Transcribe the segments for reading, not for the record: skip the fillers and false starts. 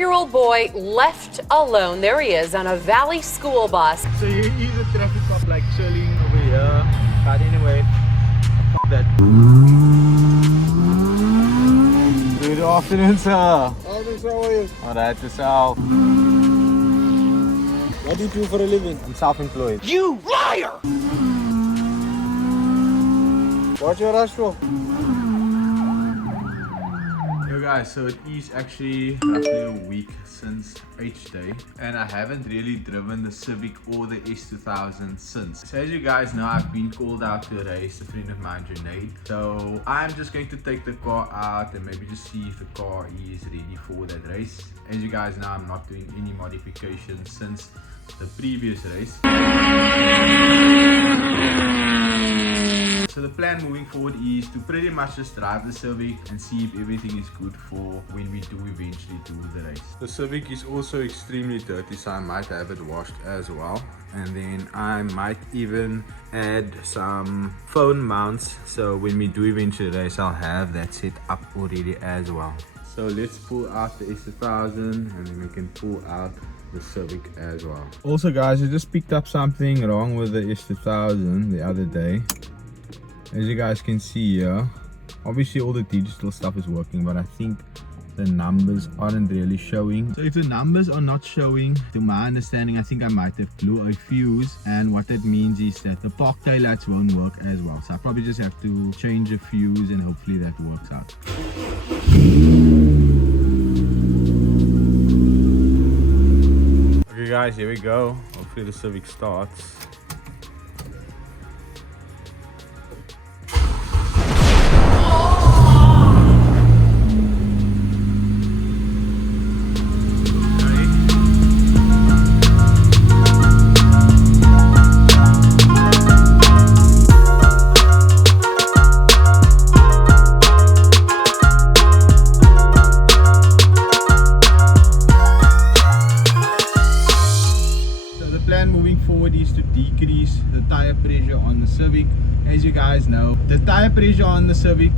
4-year-old boy left alone. There he is on a Valley school bus. So you use a traffic cop like chilling over here. But anyway, f that. Good afternoon, sir. How are you? Alright, yourself. What do you do for a living? I'm self-employed. You liar! What's your rush for? Yo guys, so it is actually roughly a week since H Day and I haven't really driven the Civic or the S2000 since. So as you guys know, I've been called out to race a friend of mine, Junaid. So I'm just going to take the car out and maybe just see if the car is ready for that race. As you guys know, I'm not doing any modifications since the previous race. So the plan moving forward is to pretty much just drive the Civic and see if everything is good for when we do eventually do the race. The Civic is also extremely dirty, so I might have it washed as well. And then I might even add some phone mounts, so when we do eventually race, I'll have that set up already as well. So let's pull out the S2000 and then we can pull out the Civic as well. Also guys, I just picked up something wrong with the S2000 the other day. As you guys can see here, obviously all the digital stuff is working, but I think the numbers aren't really showing. So if the numbers are not showing, to my understanding, I think I might have blew a fuse, and what that means is that the park taillights won't work as well. So I probably just have to change a fuse and hopefully that works out. Okay guys, here we go. Hopefully the Civic starts. As you guys know, the tire pressure on the Civic,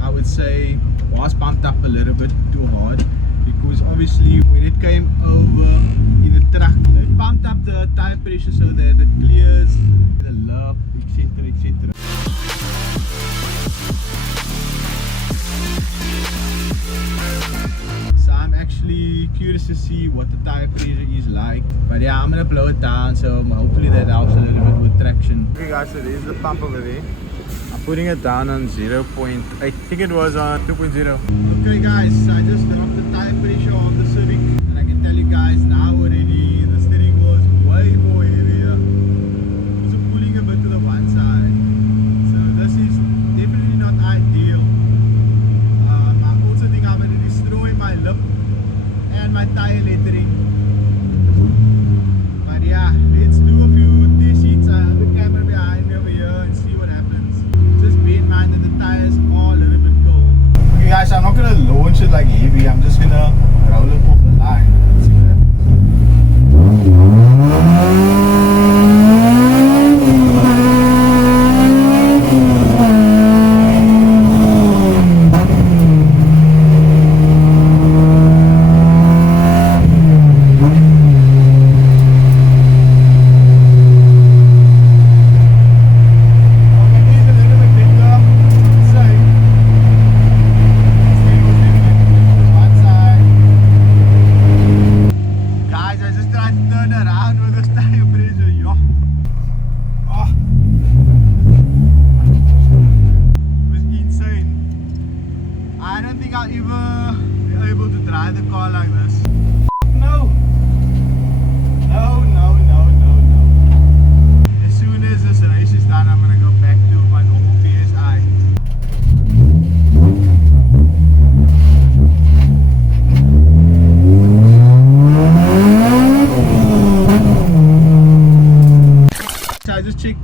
I would say, was pumped up a little bit too hard, because obviously when it came over in the truck, they pumped up the tire pressure so that it clears the lip, etc, etc. So I'm actually curious to see what the tire pressure is like, but yeah, I'm gonna blow it down, so hopefully that helps a little bit with traction. Okay guys, so there's the pump over there. I'm putting it down on 0.8, I think it was on 2.0. Okay guys, so I just dropped the tire pressure on the Civic, and I can tell you guys now already the steering wheel is way more heavier. It's pulling a bit to the one side, so this is definitely not ideal. I also think I'm going to destroy my lip and my tire lettering. But yeah, let's do a few test hits. I have the camera behind me over here and see what happens. Just bear in mind that the tires are a little bit cold. Okay guys, I'm not going to launch it like heavy. I'm just going to roll it off the line. Let's see what happens.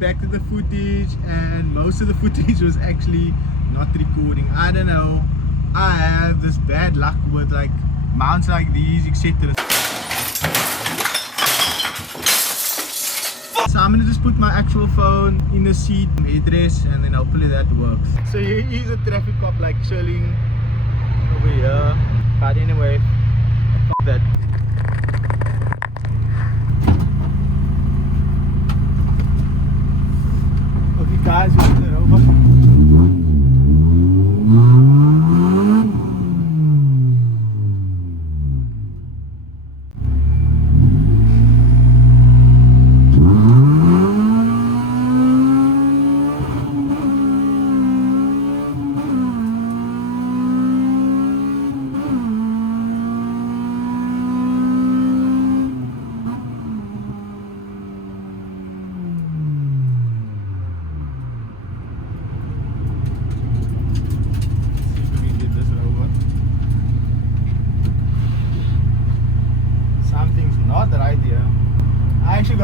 Back to the footage, and most of the footage was actually not recording. I don't know, I have this bad luck with like mounts like these, etc. So I'm gonna just put my actual phone in the seat, headrest, and then hopefully that works. So here is a traffic cop like chilling over here. But anyway, f that.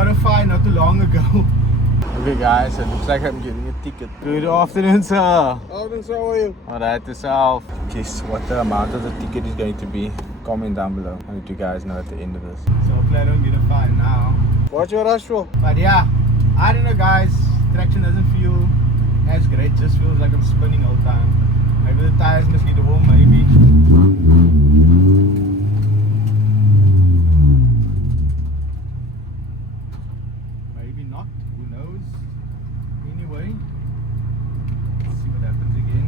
got a fine not too long ago. Okay guys, it looks like I'm getting a ticket. Good afternoon, sir. Afternoon, sir, how are you? Alright, yourself. Guess what the amount of the ticket is going to be? Comment down below. I'll let you guys know at the end of this. So hopefully I don't get a fine now. What's your rush for? But yeah, I don't know guys. Traction doesn't feel as great. Just feels like I'm spinning all the time. Maybe the tires must get warm, maybe. Maybe not. Who knows? Anyway, let's see what happens again.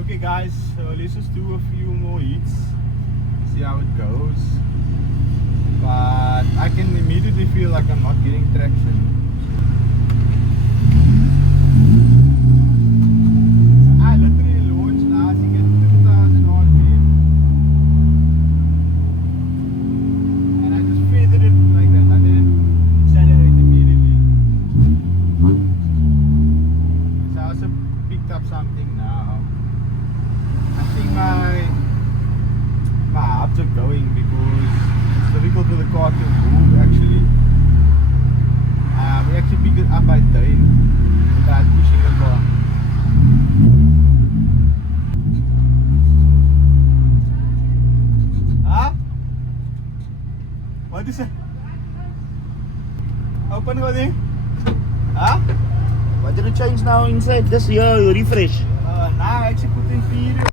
Okay guys, so let's just do a few more heats, see how it goes. But I can immediately feel like I'm not getting traction. So I literally launched now, I think at 2000 RPM. And I just feathered it like that, I didn't accelerate immediately. So I also picked up something now. I think my hubs are going because it's difficult for the car to move actually. We actually picked it up by train without pushing the car. Huh? What is it? Open what thing? Huh? What did you change now inside this here? You refresh. Now I actually put in video back.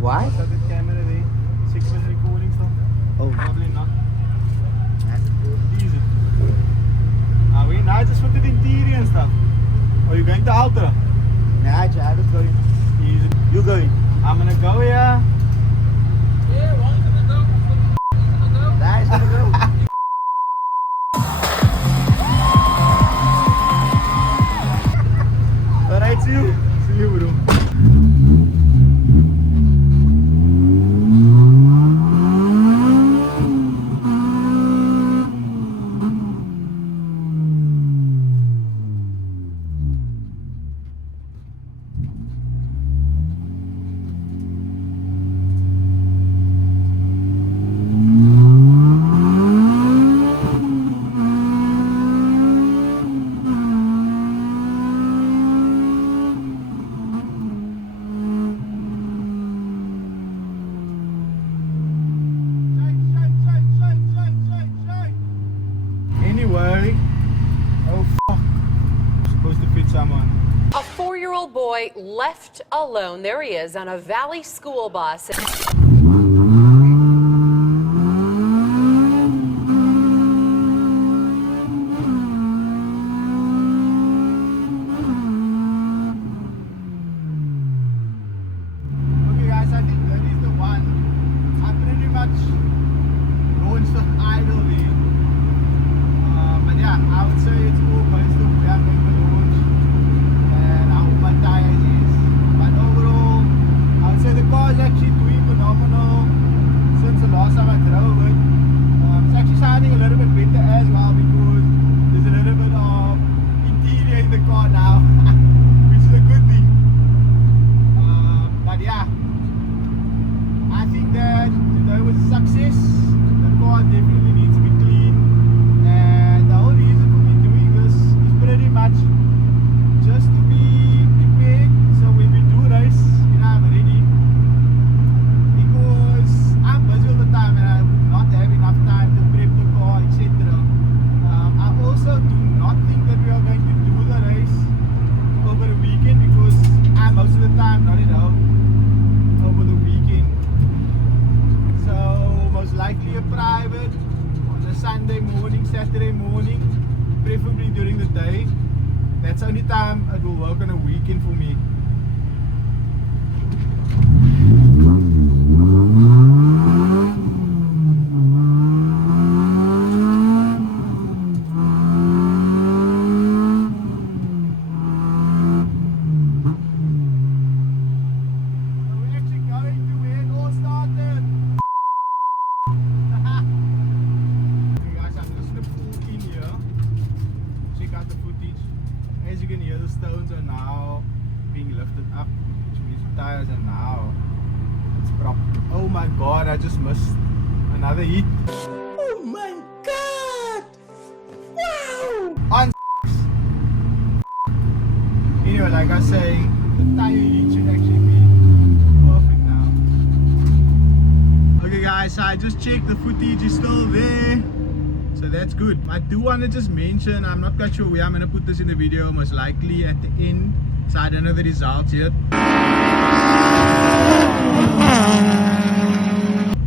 Why? What's that camera there? 6 minute recording stuff? Oh. Probably not. Easy. We now just put it interior and stuff. Are you going to Ultra? Nah, Chad is going. Easy. You going? I'm gonna go here. Nah, he's gonna go. Alright, see you. See you, bro. Anyway, oh fuck, I'm supposed to fit someone. A 4-year-old boy left alone. There he is on a Valley school bus. Okay guys, I think that is the one. I pretty much launched the idle there. But yeah, I would say it's all based on where I'm going to launch and how my tires is. But overall, I would say the car is actually doing phenomenal since the last time I drove it. It's actually sounding a little bit better as well because there's a little bit of interior in the car now, which is a good thing. But yeah, I think that today was a success. The car definitely needs to be clean, and the whole reason for me doing this is pretty much just to be prepared so when we do race, you know, I'm ready. Because I'm busy all the time and I would not have enough time to prep the car, etc. I also do not think that we are going to do the race over the weekend because I'm most of the time not at home over the weekend. So most likely a private on a Sunday morning, Saturday morning, preferably during the day. That's the only time it will work on a weekend for me. Thank God I just missed another hit. Oh my god! Wow! On anyway, like I say, the tire heat should actually be perfect now. Okay guys, so I just checked, the footage is still there, so that's good. I do want to just mention, I'm not quite sure where I'm going to put this in the video, most likely at the end, so I don't know the results yet.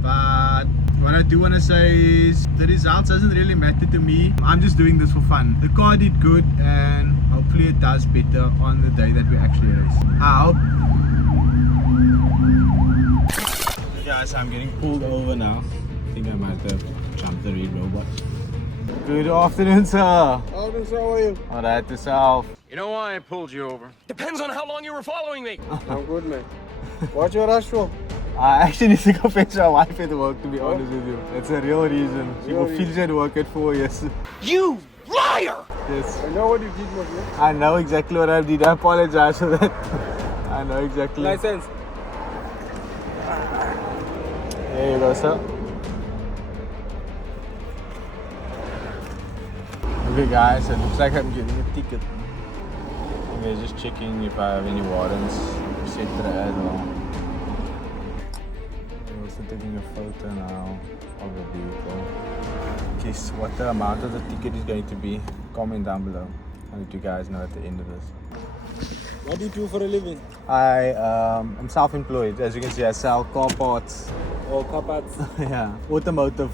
But what I do want to say is the results doesn't really matter to me. I'm just doing this for fun. The car did good and hopefully it does better on the day that we actually race. I hope. Okay guys, I'm getting pulled over now. I think I might have jumped the red robot. Good afternoon, sir. Afternoon, sir. How are you? Alright, yourself. You know why I pulled you over? Depends on how long you were following me. I'm good, man. What's your rush for? I actually need to go fetch my wife at work, to be honest with you. That's a real reason. She will finish at work at 4 years. You liar! Yes. I know what you did, my friend. I know exactly what I did. I apologize for that. I know exactly. License. There you go, sir. Okay guys, it looks like I'm getting a ticket. Okay, just checking if I have any warrants, etc. as well. I'm also taking a photo now of the vehicle. Guess what the amount of the ticket is going to be? Comment down below. I'll let you guys know at the end of this. What do you do for a living? I am self-employed. As you can see, I sell car parts. Oh, car parts. Yeah, automotive.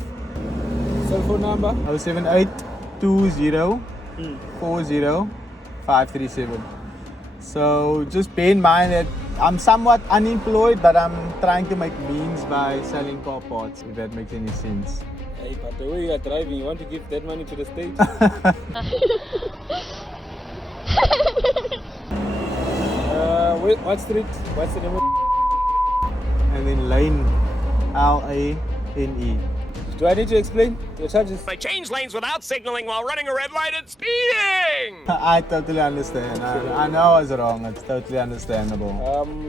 Cell phone number? 078 20 40 537. So just bear in mind that I'm somewhat unemployed, but I'm trying to make means by selling car parts, if that makes any sense. Hey, but the way you are driving, you want to give that money to the state? Wait, what street? What's the name of? And then Lane, Lane. Do I need to explain your charges? I changed lanes without signaling while running a red light and speeding! I totally understand. I know I was wrong. It's totally understandable.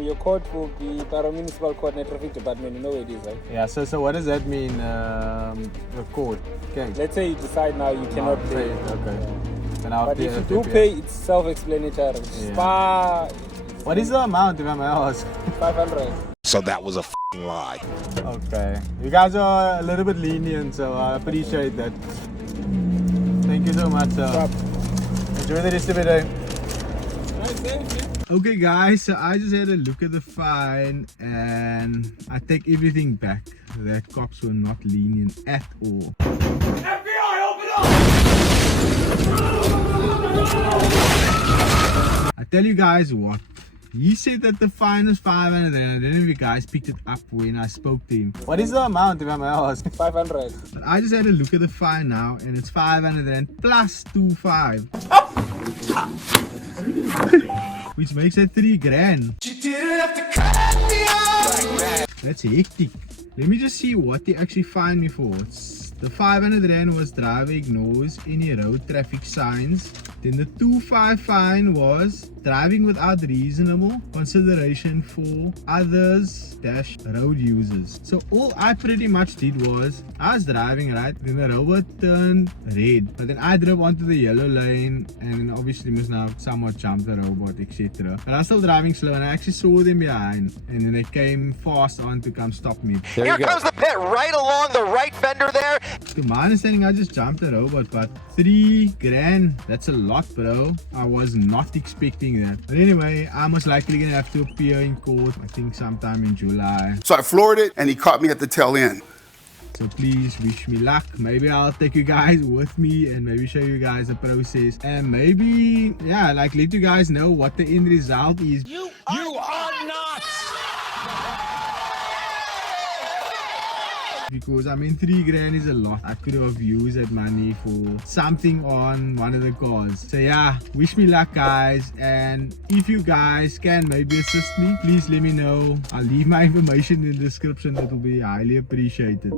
Your court will be Municipal Court and Traffic Department. You know where it is, right? Yeah. So what does that mean? The court. Okay. Let's say you decide now you cannot pay. Okay. And I'll But pay, if you do pay, it's self-explanatory. Yeah. What is the amount, if I may ask? 500. So that was a f***ing lie. Okay. You guys are a little bit lenient, so I appreciate that. Thank you so much, sir. Stop. Enjoy the rest of your day. Nice, thank you. Okay guys, so I just had a look at the fine and I take everything back. The cops were not lenient at all. FBI, open up! I tell you guys what, he said that the fine was 500 and I don't know if you guys picked it up when I spoke to him. What is the amount, if I may ask? 500. But I just had a look at the fine now and it's 500 and plus 25. Which makes it 3 grand. You didn't have to cut me off! That's hectic. Let me just see what they actually fined me for. The 500 rand was driver ignores any road traffic signs. Then the 25 fine was driving without reasonable consideration for others - road users. So all I pretty much did was, I was driving, right? Then the robot turned red. But then I drove onto the yellow lane and obviously must now somewhat jump the robot, etc. But I was still driving slow and I actually saw them behind. And then they came fast on to come stop me. Here comes the pit right along the right fender there. To my understanding, I just jumped the robot, but 3 grand, that's a lot, bro. I was not expecting that. But anyway, I'm most likely gonna have to appear in court, I think sometime in July. So I floored it and he caught me at the tail end. So please wish me luck. Maybe I'll take you guys with me and maybe show you guys the process. And maybe, yeah, like let you guys know what the end result is. You are not! Because I mean 3 grand is a lot. I could have used that money for something on one of the cars. So yeah, wish me luck guys, and if you guys can maybe assist me, please let me know. I'll leave my information in the description. It will be highly appreciated.